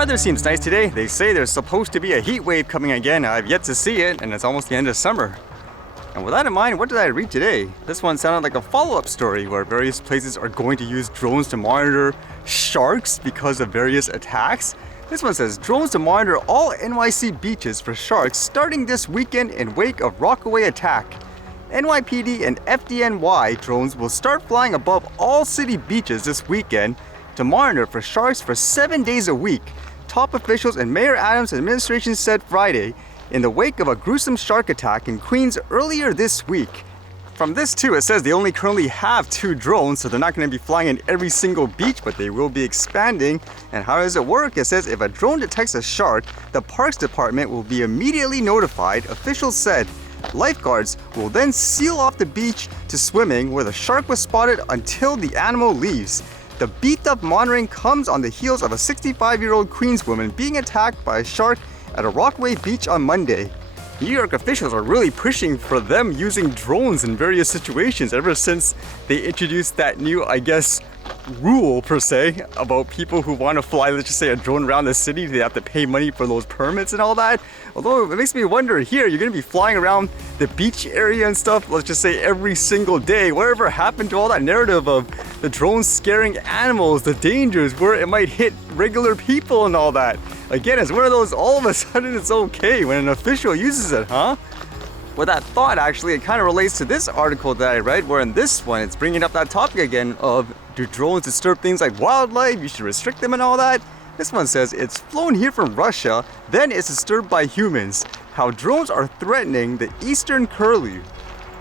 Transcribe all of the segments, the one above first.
weather seems nice today. They say there's supposed to be a heat wave coming again. I've yet to see it, and it's almost the end of summer. And with that in mind, what did I read today? This one sounded like a follow-up story where various places are going to use drones to monitor sharks because of various attacks. This one says, drones to monitor all NYC beaches for sharks starting this weekend in wake of Rockaway attack. NYPD and FDNY drones will start flying above all city beaches this weekend to monitor for sharks for 7 days a week, top officials in Mayor Adams' administration said Friday, in the wake of a gruesome shark attack in Queens earlier this week. From this too, it says they only currently have 2 drones, so they're not going to be flying in every single beach, but they will be expanding. And how does it work? It says if a drone detects a shark, the Parks Department will be immediately notified, officials said. Lifeguards will then seal off the beach to swimming where the shark was spotted until the animal leaves. The beefed-up monitoring comes on the heels of a 65-year-old Queens woman being attacked by a shark at a Rockaway beach on Monday. New York officials are really pushing for them using drones in various situations ever since they introduced that new, rule per se about people who want to fly, let's just say, a drone around the city. They have to pay money for those permits and all that. Although it makes me wonder here, you're going to be flying around the beach area and stuff, let's just say every single day. Whatever happened to all that narrative of the drones scaring animals, the dangers, where it might hit regular people and all that? Again, it's one of those, all of a sudden it's okay when an official uses it, huh? With that thought, actually, it kind of relates to this article that I read, where in this one, it's bringing up that topic again of, do drones disturb things like wildlife? You should restrict them and all that. This one says, it's flown here from Russia, then it's disturbed by humans. How drones are threatening the eastern curlew.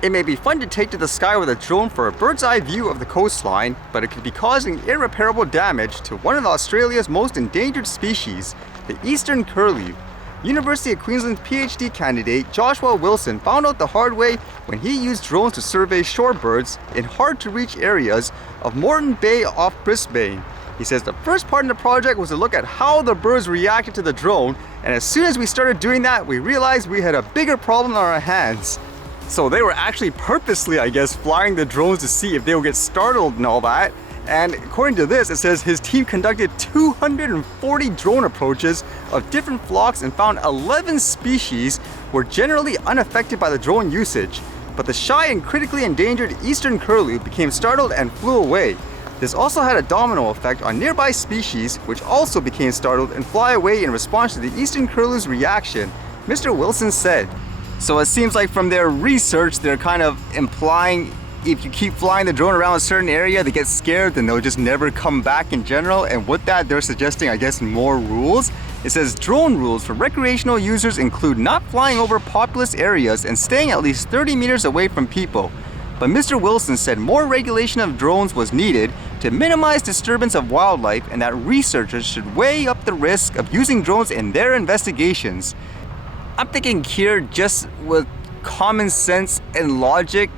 It may be fun to take to the sky with a drone for a bird's eye view of the coastline, but it could be causing irreparable damage to one of Australia's most endangered species, the eastern curlew. University of Queensland's PhD candidate Joshua Wilson found out the hard way when he used drones to survey shorebirds in hard-to-reach areas of Moreton Bay off Brisbane. He says the first part of the project was to look at how the birds reacted to the drone, and as soon as we started doing that, we realized we had a bigger problem on our hands. So they were actually purposely, flying the drones to see if they would get startled and all that. And according to this, it says his team conducted 240 drone approaches of different flocks and found 11 species were generally unaffected by the drone usage. But the shy and critically endangered eastern curlew became startled and flew away. This also had a domino effect on nearby species, which also became startled and fly away in response to the eastern curlew's reaction, Mr. Wilson said. So it seems like from their research, they're kind of implying if you keep flying the drone around a certain area, they get scared, then they'll just never come back in general. And with that, they're suggesting, more rules. It says drone rules for recreational users include not flying over populous areas and staying at least 30 meters away from people. But Mr. Wilson said more regulation of drones was needed to minimize disturbance of wildlife and that researchers should weigh up the risk of using drones in their investigations. I'm thinking here just with common sense and logic.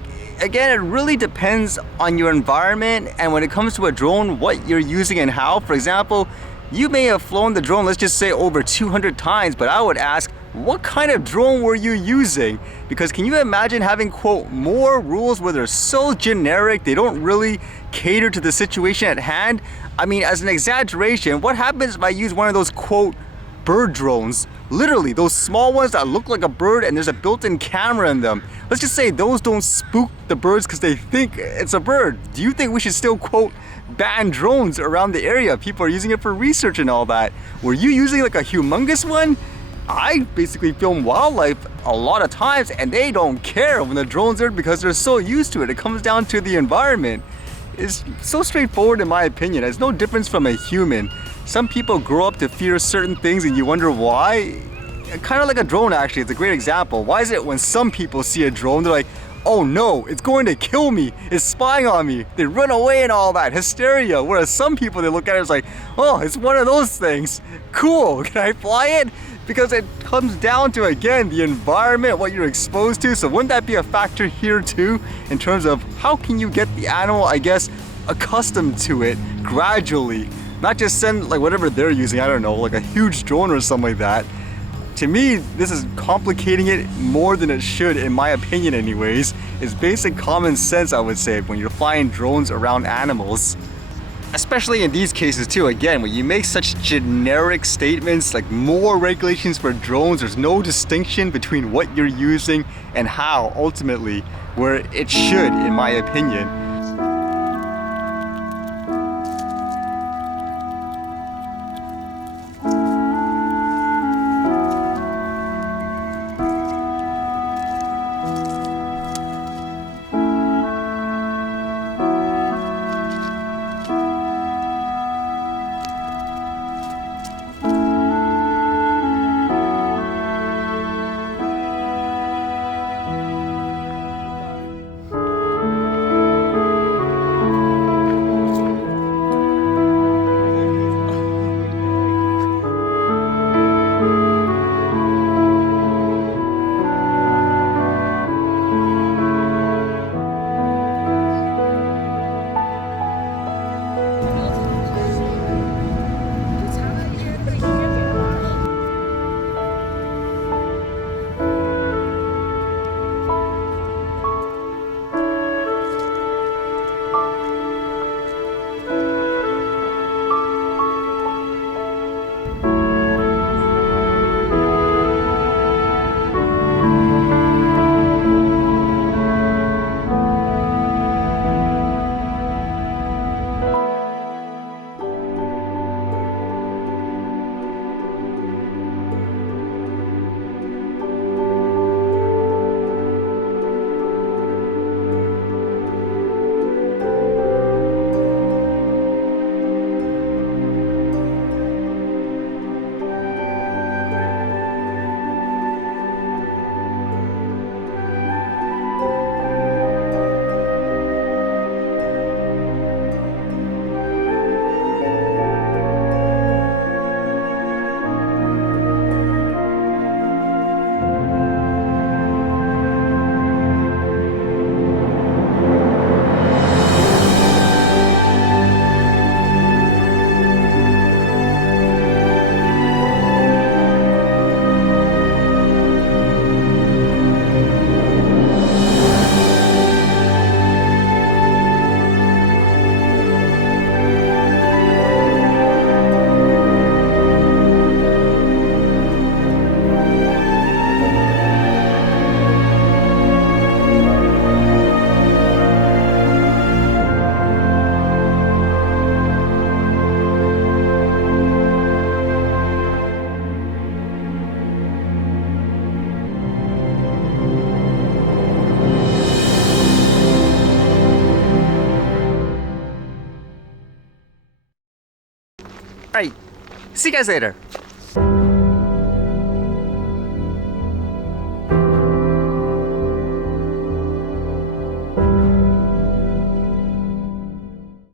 Again, it really depends on your environment, and when it comes to a drone, what you're using and how. For example, you may have flown the drone, let's just say over 200 times, but I would ask, what kind of drone were you using? Because can you imagine having, quote, more rules where they're so generic, they don't really cater to the situation at hand? As an exaggeration, what happens if I use one of those, quote, bird drones? Literally, those small ones that look like a bird and there's a built-in camera in them. Let's just say those don't spook the birds because they think it's a bird. Do you think we should still, quote, ban drones around the area? People are using it for research and all that. Were you using like a humongous one? I basically film wildlife a lot of times and they don't care when the drone's there because they're so used to it. It comes down to the environment. It's so straightforward in my opinion. It's no difference from a human. Some people grow up to fear certain things and you wonder why. Kind of like a drone actually, it's a great example. Why is it when some people see a drone, they're like, oh no, it's going to kill me, it's spying on me. They run away and all that, hysteria. Whereas some people, they look at it as like, oh, it's one of those things. Cool, can I fly it? Because it comes down to, again, the environment, what you're exposed to. So wouldn't that be a factor here too, in terms of how can you get the animal, accustomed to it gradually? Not just send whatever they're using, I don't know, like a huge drone or something like that. To me, this is complicating it more than it should, in my opinion anyways. It's basic common sense, I would say, when you're flying drones around animals. Especially in these cases too, again, when you make such generic statements like more regulations for drones, there's no distinction between what you're using and how, ultimately, where it should, in my opinion. Alright, see you guys later.